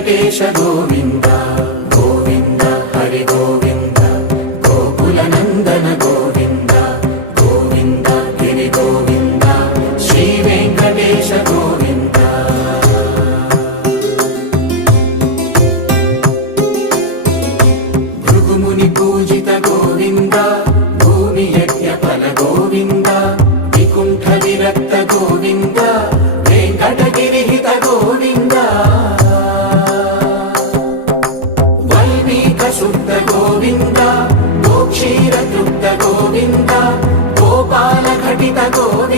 వెంకటేశ గోవింద గోవింద హరి గోవింద గోకుల నందన గోవింద గోవింద గిరి గోవింద శ్రీ వెంకటేశ గోవింద భృగుముని పూజిత గోవింద భూమి యజ్ఞ ఫల గోవింద వికుంఠ విరక్త గోవింద వెంకటగిరిహిత గోవింద వల్మీక శుద్ధ గోవింద గోక్షీర తృప్త గోవింద గోపాల ఘటిత గోవింద